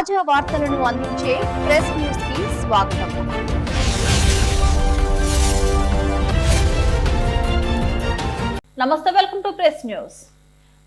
తాజా వార్తలను అందించే ప్రెస్ న్యూస్కి స్వాగతం. నమస్తే welcome to press news.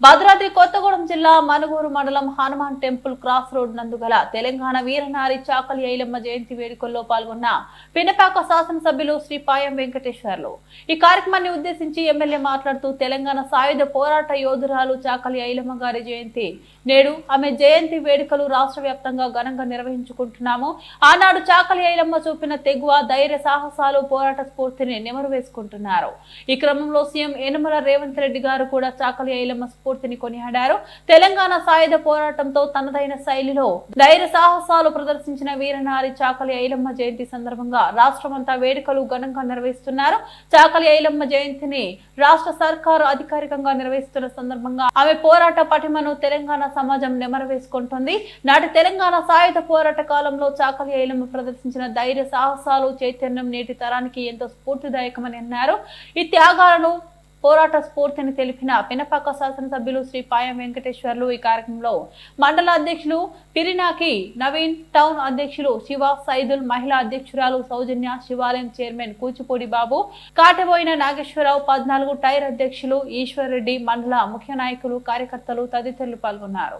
Bhadradri Kothagudem జిల్లా మనుగూరు మండలం హనుమాన్ టెంపుల్ క్రాస్ రోడ్ నందు గల తెలంగాణ వీరనారి చాకలి ఐలమ్మ జయంతి వేడుకల్లో పాల్గొన్న పినపాక శాసనసభ్యులు శ్రీ పాయం వెంకటేశ్వర్లు. ఈ కార్యక్రమాన్ని ఉద్దేశించి ఎమ్మెల్యే మాట్లాడుతూ తెలంగాణ సాయుధ పోరాట యోధురాలు చాకలి ఐలమ్మ గారి జయంతి నేడు ఆమె జయంతి వేడుకలు రాష్ట్ర వ్యాప్తంగా ఘనంగా నిర్వహించుకుంటున్నాము. ఆనాడు చాకలి ఐలమ్మ చూపిన తెగువ ధైర్య సాహసాలు పోరాట స్ఫూర్తిని నెమరు వేసుకుంటున్నారు ఈ క్రమంలో సీఎం యనమల రేవంత్ రెడ్డి గారు కూడా చాకలి ఐలమ్మ స్ఫూర్తిని కొనియాడారు. తెలంగాణ సాయుధ పోరాటంతో తనదైన శైలిలో ధైర్య సాహసాలు ప్రదర్శించిన వీరనారి చాకలి ఐలమ్మ జయంతి సందర్భంగా రాష్ట్రమంతా వేడుకలు ఘనంగా నిర్వహిస్తున్నారు. చాకలి ఐలమ్మ జయంతిని రాష్ట్ర సర్కారు అధికారికంగా నిర్వహిస్తున్న సందర్భంగా ఆమె పోరాట పటిమను తెలంగాణ సమాజం నెమరు వేసుకుంటుంది నాటి తెలంగాణ సాయుధ పోరాట కాలంలో చాకలి ఐలమ్మ ప్రదర్శించిన ధైర్య సాహసాలు చైతన్యం నేటి తరానికి ఎంతో స్ఫూర్తిదాయకమని అన్నారు. ఈ త్యాగాలను పోరాట స్ఫూర్తిని తెలిపిన పినపాక శాసనసభ్యులు శ్రీ పాయం వెంకటేశ్వర్లు ఈ కార్యక్రమంలో మండల అధ్యక్షులు పిరినాకి నవీన్ టౌన్ అధ్యక్షులు శివ సైదుల్ మహిళా అధ్యక్షురాలు సౌజన్య శివాలయం చైర్మన్ కూచిపూడి బాబు కాటబోయిన నాగేశ్వరరావు పద్నాలుగు టైర్ అధ్యక్షులు ఈశ్వర్ రెడ్డి మండల ముఖ్య నాయకులు కార్యకర్తలు తదితరులు పాల్గొన్నారు.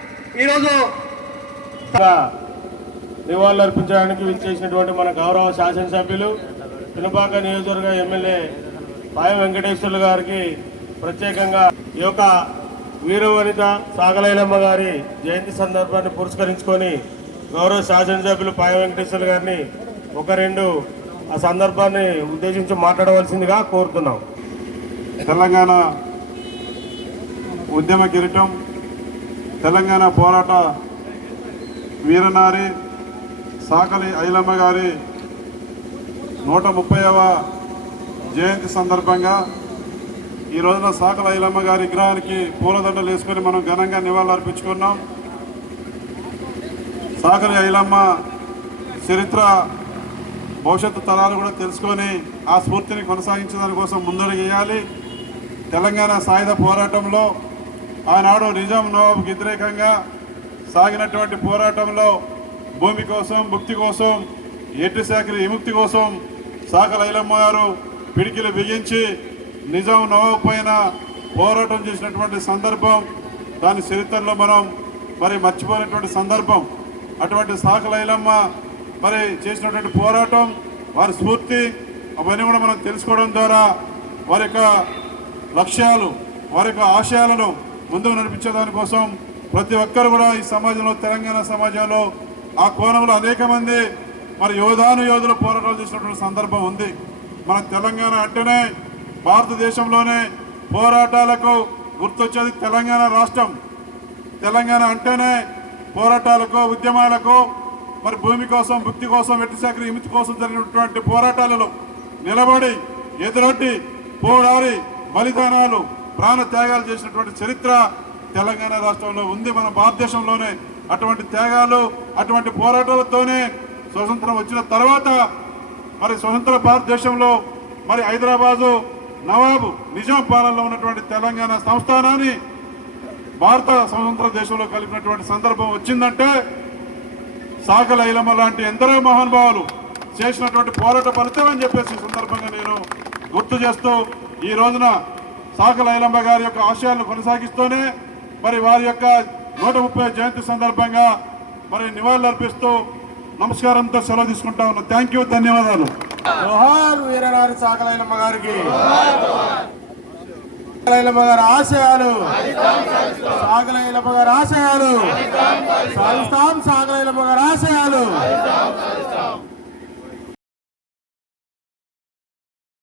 ఈరోజు నివాళులర్పించడానికి విచ్చేసినటువంటి మన గౌరవ శాసనసభ్యులు పినపాక నియోజకవర్గ ఎమ్మెల్యే పాయ వెంకటేశ్వర్లు గారికి ప్రత్యేకంగా ఈ యొక్క వీరవనిత సాగలైలమ్మ గారి జయంతి సందర్భాన్ని పురస్కరించుకొని గౌరవ శాసనసభ్యులు పాయ వెంకటేశ్వర్లు గారిని ఒక రెండు ఆ సందర్భాన్ని ఉద్దేశించి మాట్లాడవలసిందిగా కోరుతున్నాం. తెలంగాణ ఉద్యమ కిరీటం తెలంగాణ పోరాట వీరనారి సాకలి ఐలమ్మ గారి నూట ముప్పైవ జయంతి సందర్భంగా ఈ రోజున సాకలి ఐలమ్మ గారి విగ్రహానికి పూలదండలు వేసుకొని మనం ఘనంగా నివాళులు అర్పించుకున్నాం సాకలి ఐలమ్మ చరిత్ర భవిష్యత్తు తరాలు కూడా తెలుసుకొని ఆ స్ఫూర్తిని కొనసాగించడానికి కోసం ముందడుగు వేయాలి. తెలంగాణ సాయుధ పోరాటంలో ఆనాడు నిజాం నవాబుకి వ్యతిరేకంగా సాగినటువంటి పోరాటంలో భూమి కోసం ముక్తి కోసం ఎట్టి శాఖల విముక్తి కోసం సాకల ఐలమ్మ గారు పిడికిలు బిగించి నిజాం నవాబు పైన పోరాటం చేసినటువంటి సందర్భం దాని చరిత్రలో మనం మరి మర్చిపోయినటువంటి సందర్భం. అటువంటి సాకల ఐలమ్మ మరి చేసినటువంటి పోరాటం వారి స్ఫూర్తి అవన్నీ కూడా మనం తెలుసుకోవడం ద్వారా వారి యొక్క లక్ష్యాలు వారి యొక్క ఆశయాలను ముందుకు నడిపించే దానికోసం ప్రతి ఒక్కరు కూడా ఈ సమాజంలో తెలంగాణ సమాజంలో ఆ కోణంలో అనేక మంది మరి యోధాను యోధులు పోరాటాలు చేసినటువంటి సందర్భం ఉంది. మన తెలంగాణ అంటేనే భారతదేశంలోనే పోరాటాలకు గుర్తొచ్చేది తెలంగాణ రాష్ట్రం. తెలంగాణ అంటేనే పోరాటాలకు ఉద్యమాలకు మరి భూమి కోసం భక్తి కోసం వెట్టిశాఖ విముక్తి కోసం జరిగినటువంటి పోరాటాలలో నిలబడి ఎదురొడ్డి పోరాడి బలిదానాలు ప్రాణ త్యాగాలు చేసినటువంటి చరిత్ర తెలంగాణ రాష్ట్రంలో ఉంది. మన భారతదేశంలోనే అటువంటి త్యాగాలు అటువంటి పోరాటాలతోనే స్వతంత్రం వచ్చిన తర్వాత మరి స్వతంత్ర భారతదేశంలో మరి హైదరాబాదు నవాబు నిజాం పాలనలో ఉన్నటువంటి తెలంగాణ సంస్థానాన్ని భారత స్వతంత్ర దేశంలో కలిపినటువంటి సందర్భం వచ్చిందంటే సాకల ఐలమ్మ లాంటి ఎందరో మహానుభావులు చేసినటువంటి పోరాట ఫలితం అని చెప్పేసి ఈ సందర్భంగా నేను గుర్తు చేస్తూ ఈ రోజున సాకల ఐలంబ గారి యొక్క ఆశయాలను కొనసాగిస్తూనే మరి వారి యొక్క నూట ముప్పై జయంతి సందర్భంగా మరి నివాళులర్పిస్తూ నమస్కారంతో సెలవు తీసుకుంటా ఉన్నాం. థ్యాంక్ యూ ధన్యవాదాలు. జోహార్ వీరనారి సాకలైలమ్మ గారికి. గారి ఆశయాలు. సాగలైలమ్మ గారి ఆశయాలు. సాధిస్తాం సాగలైలమ్మ గారి ఆశయాలు.